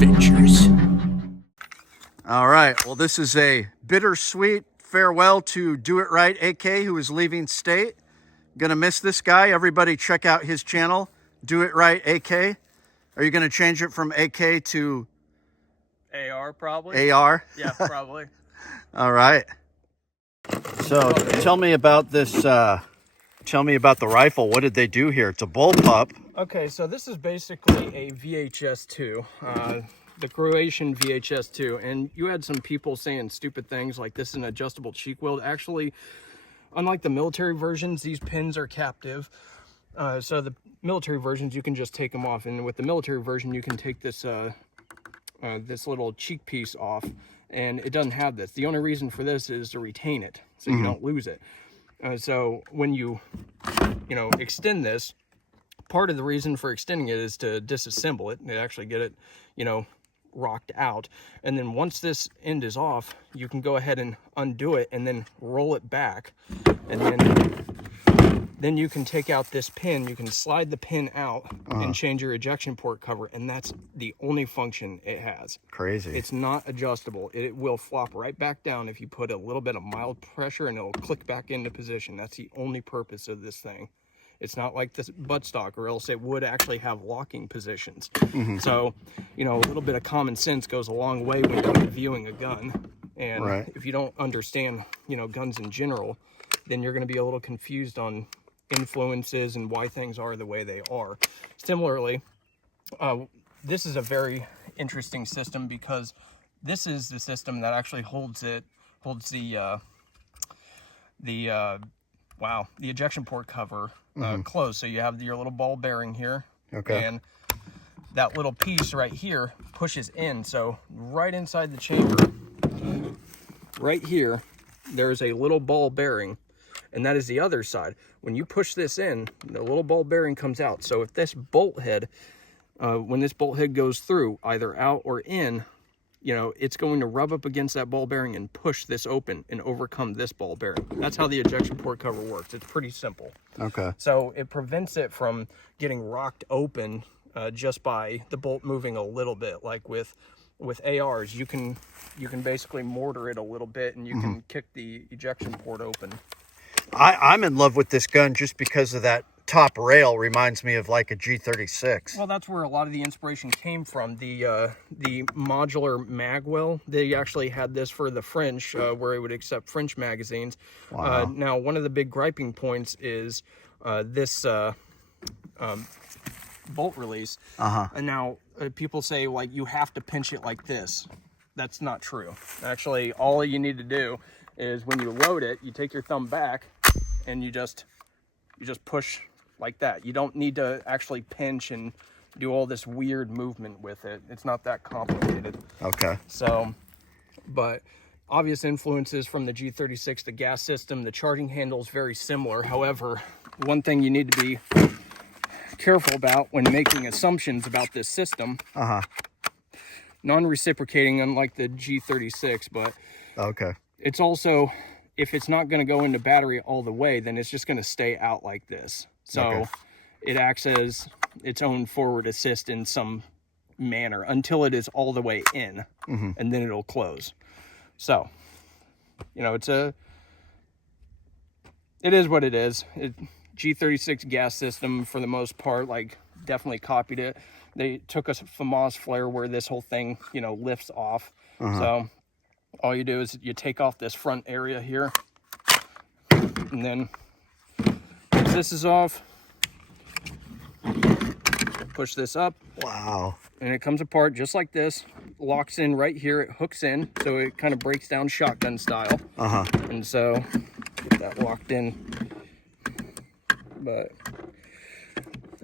adventures. All right, well, this is a bittersweet farewell to Do It Right AK, who is leaving state. Gonna miss this guy. Everybody check out his channel, Do It Right AK. Are you gonna change it from AK to AR probably? AR? Yeah, probably. All right. So tell me about this, tell me about the rifle. What did they do here? It's a bullpup. Okay, so this is basically a VHS-2, the Croatian VHS-2, and you had some people saying stupid things like this is an adjustable cheek weld. Actually, unlike the military versions, these pins are captive. So the military versions, you can just take them off, and with the military version, you can take this this little cheek piece off, and it doesn't have this. The only reason for this is to retain it, so you don't lose it. So when you extend this, part of the reason for extending it is to disassemble it and actually get it, rocked out. And then once this end is off, you can go ahead and undo it and then roll it back. And then you can take out this pin. You can slide the pin out and change your ejection port cover. And that's the only function it has. Crazy. It's not adjustable. It will flop right back down if you put a little bit of mild pressure, and it'll click back into position. That's the only purpose of this thing. It's not like this buttstock, or else it would actually have locking positions. So, a little bit of common sense goes a long way when you're viewing a gun. And if you don't understand, guns in general, then you're going to be a little confused on influences and why things are the way they are. Similarly, this is a very interesting system because this is the system that actually holds the ejection port cover closed. So you have your little ball bearing here, and that little piece right here pushes in. So right inside the chamber, right here, there's a little ball bearing, and that is the other side. When you push this in, the little ball bearing comes out. So if this bolt head, when this bolt head goes through, either out or in, it's going to rub up against that ball bearing and push this open and overcome this ball bearing. That's how the ejection port cover works. It's pretty simple. Okay. So it prevents it from getting rocked open just by the bolt moving a little bit. Like with ARs, you can basically mortar it a little bit, and you can kick the ejection port open. I'm in love with this gun just because of that top rail. Reminds me of like a G36. Well, that's where a lot of the inspiration came from. The modular magwell, they actually had this for the French, where it would accept French magazines. Wow. Now, one of the big griping points is this bolt release. And now people say, like, you have to pinch it like this. That's not true. Actually, all you need to do is when you load it, you take your thumb back and you just push like that. You don't need to actually pinch and do all this weird movement with it. It's not that complicated. Okay. So, but obvious influences from the G36, the gas system, the charging handle is very similar. However, one thing you need to be careful about when making assumptions about this system, non-reciprocating, unlike the G36, but it's also, if it's not going to go into battery all the way, then it's just going to stay out like this. So it acts as its own forward assist in some manner until it is all the way in, and then it'll close. So, it is what it is. G36 gas system, for the most part, definitely copied it. They took a FAMAS flare where this whole thing, lifts off. So all you do is you take off this front area here, and then once this is off, push this up. Wow. And it comes apart just like this, locks in right here, it hooks in, so it kind of breaks down shotgun style. And so get that locked in. But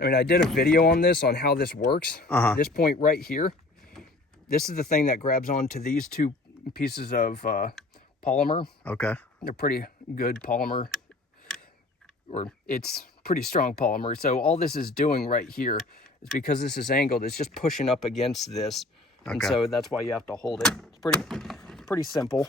I did a video on this, on how this works. This point right here, this is the thing that grabs onto these two pieces of polymer. They're pretty good polymer, or it's pretty strong polymer. So all this is doing right here is, because this is angled, it's just pushing up against this. And so that's why you have to hold it. It's pretty simple.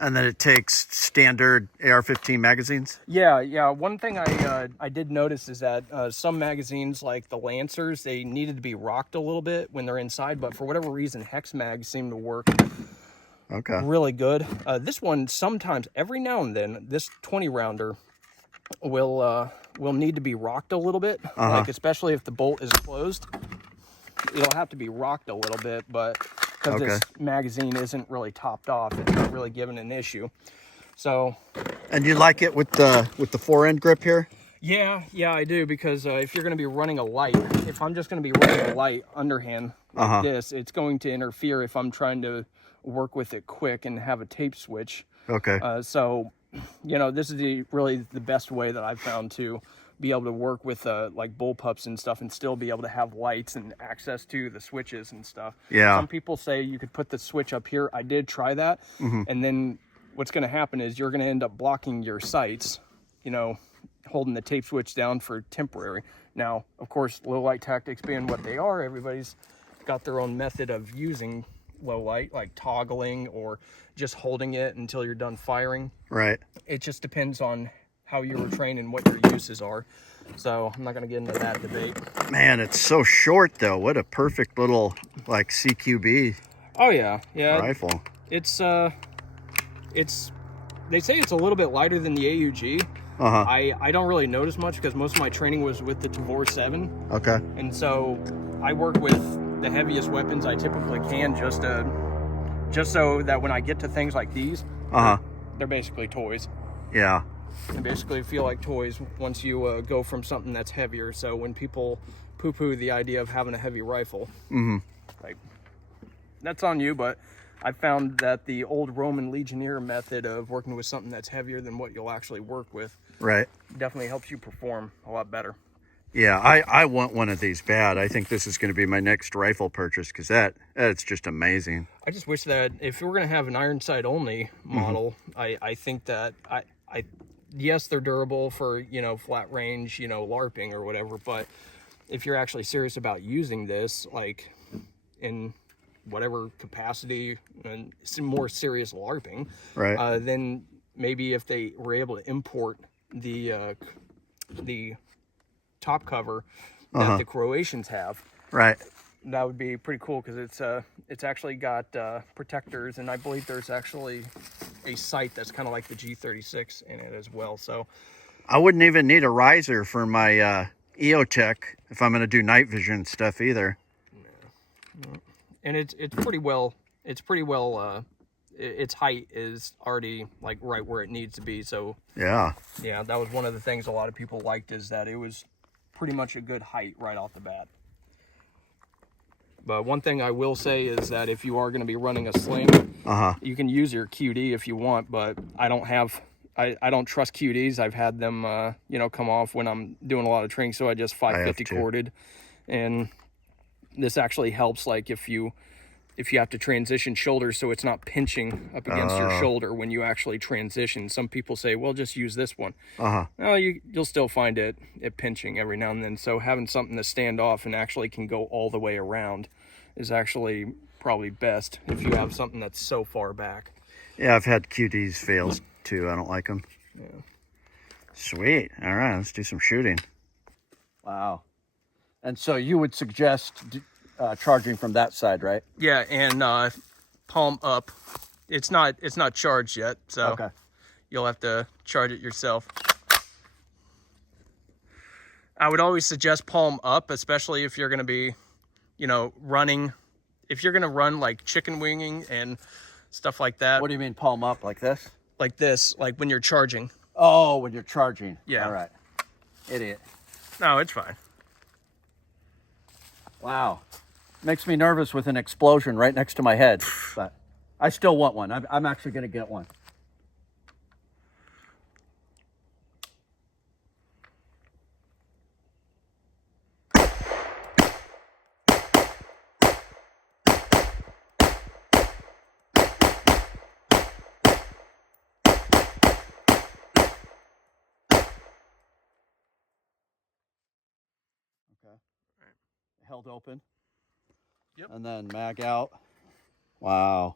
And then it takes standard AR-15 magazines? Yeah. One thing I did notice is that some magazines, like the Lancers, they needed to be rocked a little bit when they're inside, but for whatever reason, hex mags seem to work really good. This one, sometimes, every now and then, this 20 rounder will need to be rocked a little bit, like especially if the bolt is closed. It'll have to be rocked a little bit, but because this magazine isn't really topped off, it's not really giving an issue. So, and you like it with the fore-end grip here? Yeah, I do, because if you're going to be running a light, if I'm just going to be running a light underhand like this, it's going to interfere if I'm trying to work with it quick and have a tape switch. Okay. So, this is really the best way that I've found to be able to work with like bullpups and stuff and still be able to have lights and access to the switches and stuff. Yeah. Some people say you could put the switch up here. I did try that. And then what's going to happen is you're going to end up blocking your sights, holding the tape switch down for temporary. Now, of course, low light tactics being what they are, everybody's got their own method of using low light, like toggling or just holding it until you're done firing. Right. It just depends on how you were trained and what your uses are. So I'm not going to get into that debate. Man, it's so short though. What a perfect little like CQB. Oh yeah. Rifle. It's they say it's a little bit lighter than the AUG. I don't really notice much because most of my training was with the Tavor 7. Okay. And so I work with the heaviest weapons I typically can just so that when I get to things like these, they're basically toys. Yeah. They basically feel like toys once you go from something that's heavier. So when people poo-poo the idea of having a heavy rifle, like, that's on you, but I found that the old Roman legionnaire method of working with something that's heavier than what you'll actually work with definitely helps you perform a lot better. Yeah, I want one of these bad. I think this is going to be my next rifle purchase because that's just amazing. I just wish that if we were going to have an iron sight only model, I think that yes, they're durable for, flat range, LARPing or whatever, but if you're actually serious about using this, like in whatever capacity and some more serious LARPing, then maybe if they were able to import the top cover that the Croatians have, that would be pretty cool, because it's actually got protectors, and I believe there's actually a sight that's kind of like the G36 in it as well. So I wouldn't even need a riser for my EOTech if I'm going to do night vision stuff either. And it's pretty well its height is already like right where it needs to be. So yeah, that was one of the things a lot of people liked, is that it was pretty much a good height right off the bat. But one thing I will say is that if you are going to be running a sling, you can use your QD if you want, but I don't trust QDs. I've had them come off when I'm doing a lot of training, so I just 550 corded. And this actually helps, like if you have to transition shoulders so it's not pinching up against your shoulder when you actually transition. Some people say, well, just use this one. No, you'll still find it pinching every now and then. So having something to stand off and actually can go all the way around is actually probably best if you have something that's so far back. Yeah, I've had QDs fails too. I don't like them. Yeah. Sweet. All right, let's do some shooting. Wow. And so you would suggest charging from that side, right? Yeah, and palm up. It's not charged yet, so you'll have to charge it yourself. I would always suggest palm up, especially if you're going to be, running. If you're going to run like chicken winging and stuff like that. What do you mean palm up, like this? Like this, like when you're charging. Oh, when you're charging. Yeah. All right. Idiot. No, it's fine. Wow. Makes me nervous with an explosion right next to my head, but I still want one. I'm actually going to get one. Held open. Yep. And then mag out. Wow.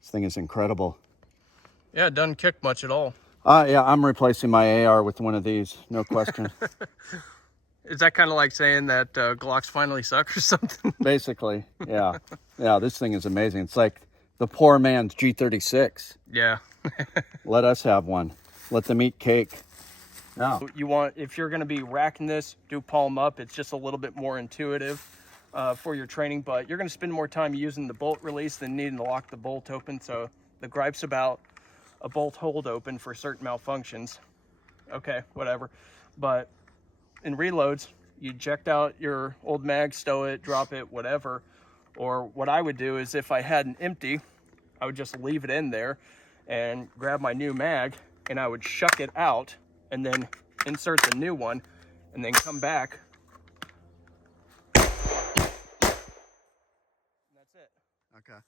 This thing is incredible. Yeah, it doesn't kick much at all. Yeah, I'm replacing my AR with one of these, no question. Is that kind of like saying that Glocks finally suck or something? Basically, yeah. Yeah, this thing is amazing. It's like the poor man's G36. Yeah. Let us have one. Let them eat cake. Yeah. You want, if you're going to be racking this, do palm up. It's just a little bit more intuitive for your training, but you're going to spend more time using the bolt release than needing to lock the bolt open. So the gripes about a bolt hold open for certain malfunctions, okay, whatever. But in reloads, you eject out your old mag, stow it, drop it, whatever. Or what I would do is if I had an empty, I would just leave it in there and grab my new mag and I would shuck it out and then insert the new one and then come back. And that's it. Okay.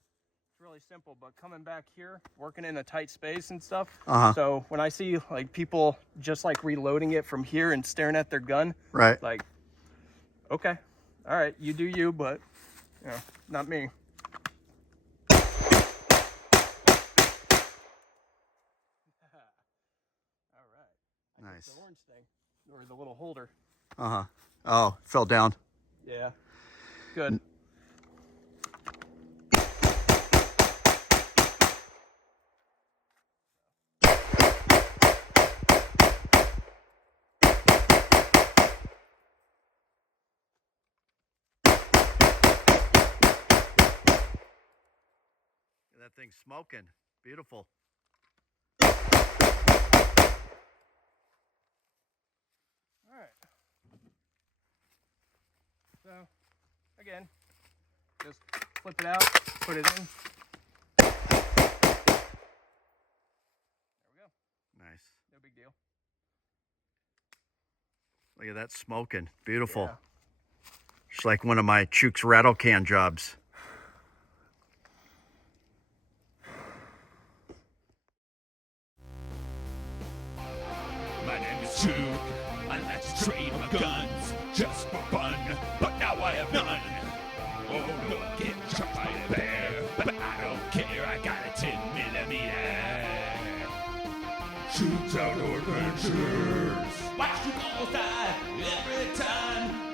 It's really simple, but coming back here, working in a tight space and stuff. Uh-huh. So when I see like people just like reloading it from here and staring at their gun, Right. like, okay, all right, you do you, but you know, not me. All right. Nice. The orange thing, or the little holder. Uh-huh. Oh, fell down. Yeah. Good. That thing's smoking. Beautiful. All right. So, again, just flip it out, put it in. There we go. Nice. No big deal. Look at that smoking. Beautiful. Yeah. Just like one of my Chooks rattle can jobs. My name is Chook. I like to trade my guns just for fun, but now I have none. Oh, look, get shot by a bear, but I don't care. I got a 10mm. Chook's Outdoor Adventures. Watch you almost die every time.